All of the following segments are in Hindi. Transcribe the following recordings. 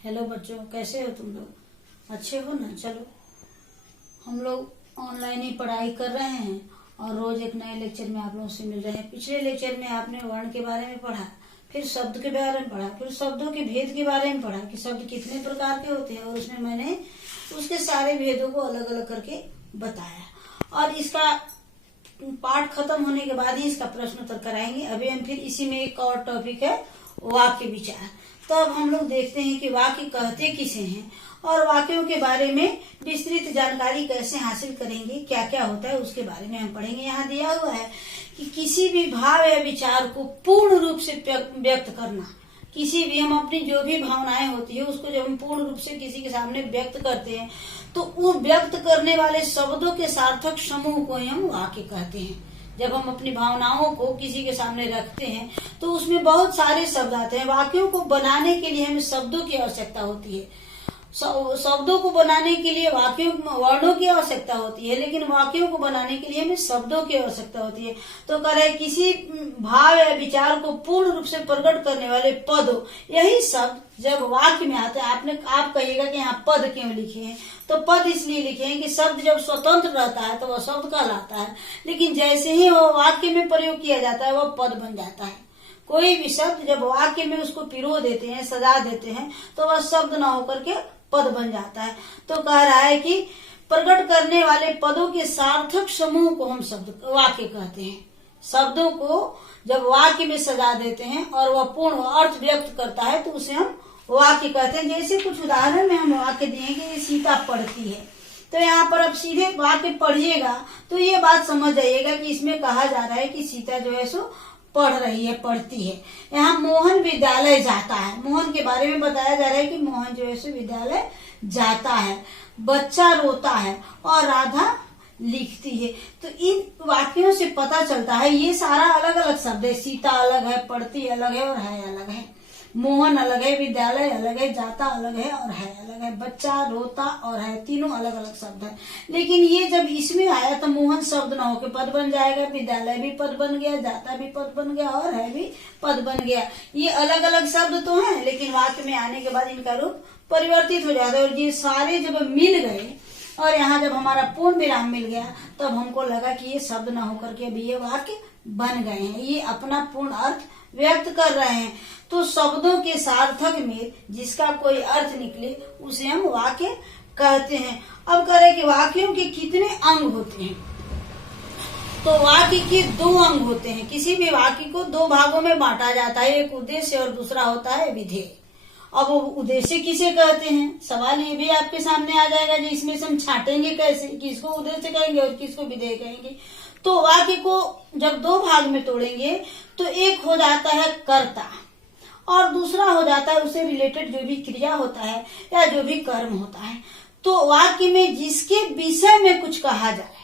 हेलो बच्चों, कैसे हो तुम लोग? अच्छे हो ना? चलो, हम लोग ऑनलाइन ही पढ़ाई कर रहे हैं और रोज एक नए लेक्चर में आप लोगों से मिल रहे हैं। पिछले लेक्चर में आपने वर्ण के बारे में पढ़ा, फिर शब्द के बारे में पढ़ा, फिर शब्दों के भेद के बारे में पढ़ा कि शब्द कितने प्रकार के होते हैं, और उसमें मैंने उसके सारे भेदों को अलग अलग करके बताया। और इसका पाठ खत्म होने के बाद ही इसका प्रश्न उत्तर कराएंगे। अभी हम फिर इसी में एक और टॉपिक है वाक्य विचार। तो अब हम लोग देखते हैं कि वाक्य कहते किसे हैं और वाक्यों के बारे में विस्तृत जानकारी कैसे हासिल करेंगे, क्या क्या होता है उसके बारे में हम पढ़ेंगे। यहाँ दिया हुआ है कि किसी भी भाव या विचार को पूर्ण रूप से व्यक्त करना। किसी भी हम अपनी जो भी भावनाएं होती है उसको जब हम पूर्ण रूप से किसी के सामने व्यक्त करते हैं तो वो व्यक्त करने वाले शब्दों के सार्थक समूह को ही हम वाक्य कहते हैं। जब हम अपनी भावनाओं को किसी के सामने रखते हैं तो उसमें बहुत सारे शब्द आते हैं। वाक्यों को बनाने के लिए हमें शब्दों की आवश्यकता होती है। शब्दों को बनाने के लिए वाक्यों वर्णों की आवश्यकता होती है, लेकिन वाक्यों को बनाने के लिए हमें शब्दों की आवश्यकता होती है। तो कह रहे किसी भाव या विचार को पूर्ण रूप से प्रकट करने वाले पद, यही शब्द जब वाक्य में आते हैं। आप कहिएगा कि यहाँ पद क्यों लिखे हैं? तो पद इसलिए लिखे हैं कि शब्द जब स्वतंत्र रहता है तो वह शब्द कहलाता है, लेकिन जैसे ही वह वाक्य में प्रयोग किया जाता है वह पद बन जाता है। कोई भी शब्द जब वाक्य में उसको पिरो देते हैं, सजा देते हैं, तो वह शब्द न होकर के पद बन जाता है। तो कह रहा है कि प्रकट करने वाले पदों के सार्थक समूह को हम शब्द वाक्य कहते हैं। शब्दों को जब वाक्य में सजा देते हैं और वह पूर्ण अर्थ व्यक्त करता है तो उसे हम वाक्य कहते हैं। जैसे कुछ उदाहरण में हम वाक्य देंगे, सीता पढ़ती है, तो यहाँ पर अब सीधे वाक्य पढ़िएगा तो ये बात समझ जाइएगा कि इसमें कहा जा रहा है कि सीता जो है सो पढ़ रही है, पढ़ती है। यहाँ मोहन विद्यालय जाता है, मोहन के बारे में बताया जा रहा है कि मोहन जो है सो विद्यालय जाता है। बच्चा रोता है और राधा लिखती है। तो इन वाक्यों से पता चलता है ये सारा अलग अलग शब्द है। सीता अलग है, पढ़ती अलग है और है अलग है। मोहन अलग है, विद्यालय अलग है, जाता अलग है और है अलग है। बच्चा, रोता और है, तीनों अलग अलग शब्द है। लेकिन ये जब इसमें आया तो मोहन शब्द न होकर पद बन जाएगा, विद्यालय भी पद बन गया, जाता भी पद बन गया और है भी पद बन गया। ये अलग अलग शब्द तो हैं, लेकिन वाक्य में आने के बाद इनका रूप परिवर्तित हो जाता है। और ये सारे जब मिल गए और यहाँ जब हमारा पूर्ण विराम मिल गया तब हमको लगा कि ये शब्द न होकर के अभी ये वाक्य बन गए हैं, ये अपना पूर्ण अर्थ व्यक्त कर रहे हैं। तो शब्दों के सार्थक में जिसका कोई अर्थ निकले उसे हम वाक्य कहते हैं। अब कह रहे कि वाक्यों के कितने अंग होते हैं? तो वाक्य के 2 अंग होते हैं। किसी भी वाक्य को 2 भागों में बांटा जाता है, एक उद्देश्य और दूसरा होता है विधेय। अब वो उद्देश्य किसे कहते हैं, सवाल ये भी आपके सामने आ जाएगा जी। इसमें से हम छाटेंगे कैसे, किसको उद्देश्य कहेंगे और किसको विधेय कहेंगे? तो वाक्य को जब 2 भाग में तोड़ेंगे तो एक हो जाता है कर्ता और दूसरा हो जाता है उससे रिलेटेड जो भी क्रिया होता है या जो भी कर्म होता है। तो वाक्य में जिसके विषय में कुछ कहा जाए,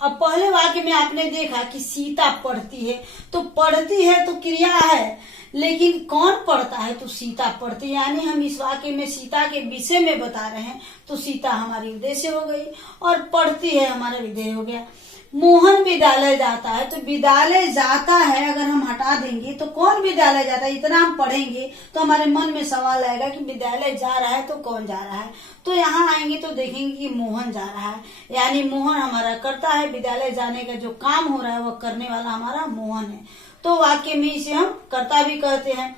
अब पहले वाक्य में आपने देखा कि सीता पढ़ती है, तो पढ़ती है तो क्रिया है, लेकिन कौन पढ़ता है? तो सीता पढ़ती है। यानी हम इस वाक्य में सीता के विषय में बता रहे हैं, तो सीता हमारी उद्देश्य हो गई और पढ़ती है हमारा विधेय हो गया। मोहन विद्यालय जाता है, तो विद्यालय जाता है अगर हम हटा देंगे तो कौन विद्यालय जाता है, इतना हम पढ़ेंगे तो हमारे मन में सवाल आएगा कि विद्यालय जा रहा है तो कौन जा रहा है? तो यहाँ आएंगे तो देखेंगे कि मोहन जा रहा है, यानी मोहन हमारा कर्ता है। विद्यालय जाने का जो काम हो रहा है वह करने वाला हमारा मोहन है। तो वाक्य में इसे हम कर्ता भी कहते हैं।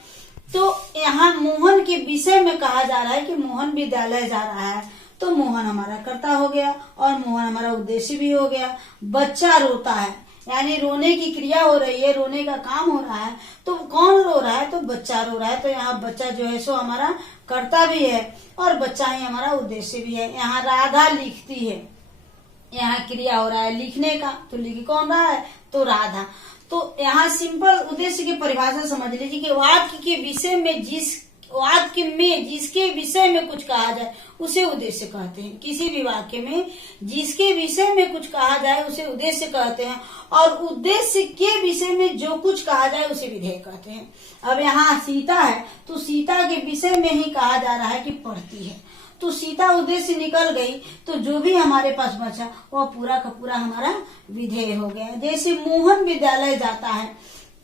तो यहाँ मोहन के विषय में कहा जा रहा है कि मोहन विद्यालय जा रहा है, तो मोहन हमारा कर्ता हो गया और मोहन हमारा उद्देश्य भी हो गया। बच्चा रोता है, यानी रोने की क्रिया हो रही है, रोने का काम हो रहा है, तो कौन रो रहा है? तो बच्चा रो रहा है। तो यहाँ बच्चा जो है सो हमारा कर्ता भी है और बच्चा ही हमारा उद्देश्य भी है। यहाँ राधा लिखती है, यहाँ क्रिया हो रहा है लिखने का, तो लिख कौन रहा है? तो राधा। तो यहाँ सिंपल उद्देश्य की परिभाषा समझ लीजिए कि वाक्य के विषय में वाक्य में जिसके विषय में कुछ कहा जाए उसे उद्देश्य कहते हैं। किसी भी वाक्य में जिसके विषय में कुछ कहा जाए उसे उद्देश्य कहते हैं, और उद्देश्य के विषय में जो कुछ कहा जाए उसे विधेय कहते हैं। अब यहाँ सीता है तो सीता के विषय में ही कहा जा रहा है कि पढ़ती है, तो सीता उद्देश्य निकल गई तो जो भी हमारे पास बचा वह पूरा का पूरा हमारा विधेय हो गया। जैसे मोहन विद्यालय जाता है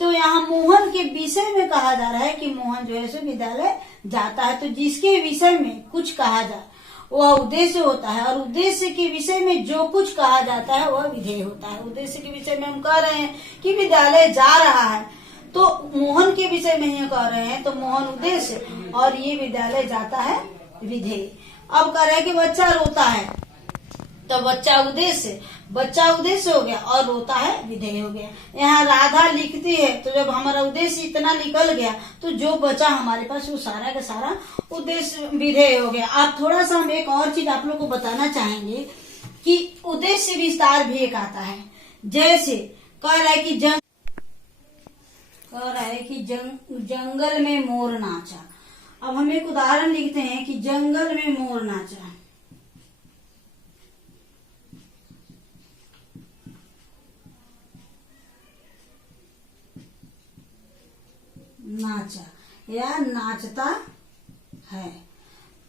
तो यहाँ मोहन के विषय में कहा जा रहा है कि मोहन जो है सो विद्यालय जाता है। तो जिसके विषय में कुछ कहा जाए वह उद्देश्य होता है, और उद्देश्य के विषय में जो कुछ कहा जाता है वह विधेय होता है। उद्देश्य के विषय में हम कह रहे हैं कि विद्यालय जा रहा है, तो मोहन के विषय में ही कह रहे हैं, तो मोहन उद्देश्य और ये विद्यालय जाता है विधेय। अब कह रहे हैं कि बच्चा रोता है, तो बच्चा उद्देश्य हो गया और रोता है विधेय हो गया। यहाँ राधा लिखती है, तो जब हमारा उद्देश्य इतना निकल गया तो जो बचा हमारे पास वो सारा का सारा उद्देश्य विधेय हो गया। अब थोड़ा सा हम एक और चीज आप लोग को बताना चाहेंगे कि उद्देश्य विस्तार भी एक आता है। जैसे कह रहा है कि जंगल में मोर नाचा। अब हम एक उदाहरण लिखते हैं कि जंगल में मोर नाचा। नाचा या नाचता है,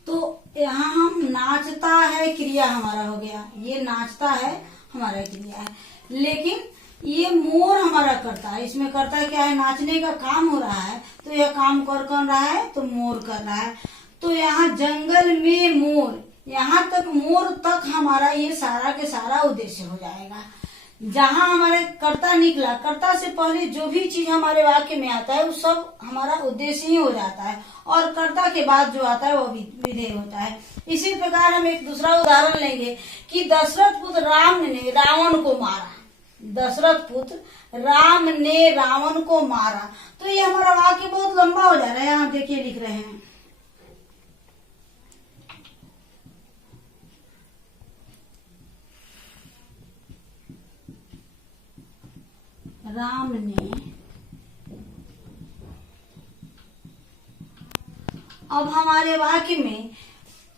तो यहाँ हम नाचता है क्रिया हमारा हो गया, ये नाचता है हमारा क्रिया है, लेकिन ये मोर हमारा करता है। इसमें करता क्या है, नाचने का काम हो रहा है, तो यह काम कौन रहा है, तो मोर कर रहा है। तो यहाँ जंगल में मोर, यहाँ तक मोर तक हमारा ये सारा के सारा उद्देश्य हो जाएगा। जहाँ हमारे कर्ता निकला, कर्ता से पहले जो भी चीज हमारे वाक्य में आता है वो सब हमारा उद्देश्य ही हो जाता है, और कर्ता के बाद जो आता है वो विधेय होता है। इसी प्रकार हम एक दूसरा उदाहरण लेंगे कि दशरथ पुत्र राम ने रावण को मारा। दशरथ पुत्र राम ने रावण को मारा, तो ये हमारा वाक्य बहुत लंबा हो जा रहा है। यहाँ देखिए लिख रहे हैं, राम ने, अब हमारे वाक्य में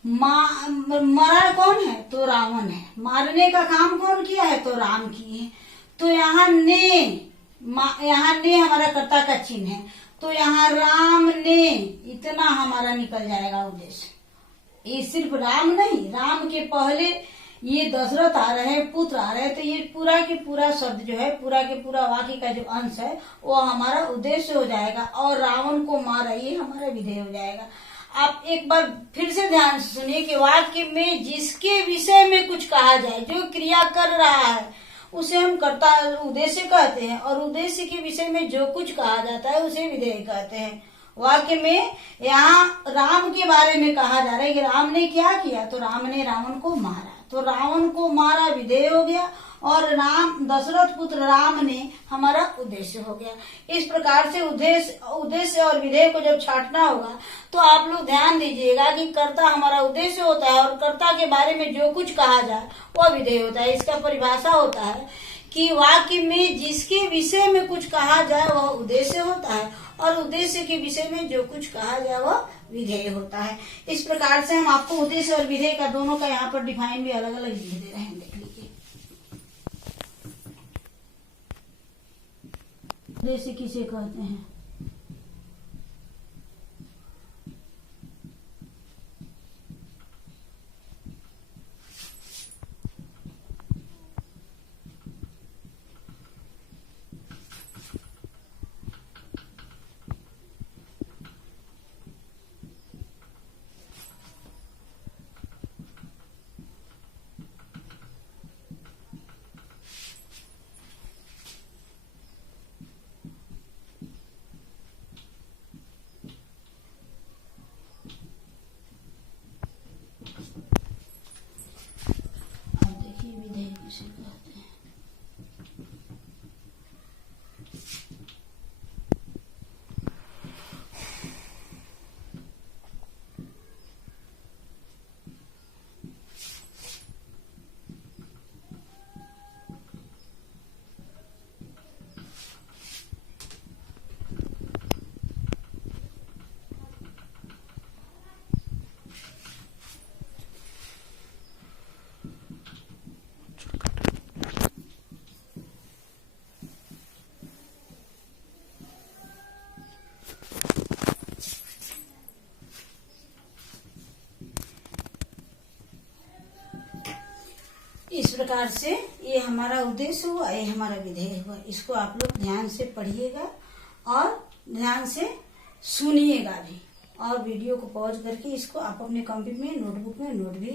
मरा कौन है, तो रावण है। मारने का काम कौन किया है, तो राम किए हैं। तो यहाँ ने हमारा कर्ता का चिन्ह है, तो यहाँ राम ने इतना हमारा निकल जाएगा उद्देश्य। ये सिर्फ राम नहीं, राम के पहले ये दशरथ आ रहे हैं, पुत्र आ रहे हैं, तो ये पूरा के पूरा शब्द जो है, पूरा के पूरा वाक्य का जो अंश है वो हमारा उद्देश्य हो जाएगा, और रावण को मारा ये हमारा विधेय हो जाएगा। आप एक बार फिर से ध्यान से सुनिए कि वाक्य में जिसके विषय में कुछ कहा जाए, जो क्रिया कर रहा है उसे हम कर्ता उद्देश्य कहते हैं, और उद्देश्य के विषय में जो कुछ कहा जाता है उसे विधेय कहते हैं। वाक्य में यहाँ राम के बारे में कहा जा रहा है कि राम ने क्या किया, तो राम ने रावण को मारा, तो रावण को मारा विधेय हो गया, और राम दशरथ पुत्र राम ने हमारा उद्देश्य हो गया। इस प्रकार से उद्देश्य और विधेय को जब छांटना होगा तो आप लोग ध्यान दीजिएगा कि कर्ता हमारा उद्देश्य होता है, और कर्ता के बारे में जो कुछ कहा जाए वह विधेय होता है। इसका परिभाषा होता है कि वाक्य में जिसके विषय में कुछ कहा जाए वह उद्देश्य होता है, और उद्देश्य के विषय में जो कुछ कहा जाए वह विधेय होता है। इस प्रकार से हम आपको उद्देश्य और विधेय का दोनों का यहाँ पर डिफाइन भी अलग अलग लिख दे रहे हैं, देख लीजिए। उद्देश्य किसे कहते हैं, इस प्रकार से ये हमारा उद्देश्य हुआ, ये हमारा विधेय हुआ। इसको आप लोग ध्यान से पढ़िएगा और ध्यान से सुनिएगा भी, और वीडियो को पॉज करके इसको आप अपने कॉपी में, नोटबुक में नोट भी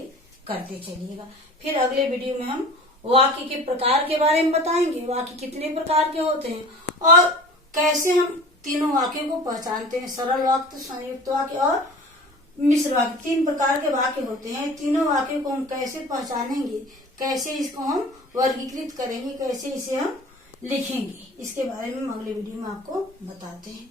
करते चलिएगा। फिर अगले वीडियो में हम वाक्य के प्रकार के बारे में बताएंगे, वाक्य कितने प्रकार के होते हैं और कैसे हम तीनों वाक्यों को पहचानते हैं। सरल वाक्य, संयुक्त वाक्य और मिश्र वाक्य, 3 प्रकार के वाक्य होते हैं। तीनों वाक्यों को हम कैसे पहचानेंगे, कैसे इसको हम वर्गीकृत करेंगे, कैसे इसे हम लिखेंगे, इसके बारे में हम अगले वीडियो में आपको बताते हैं।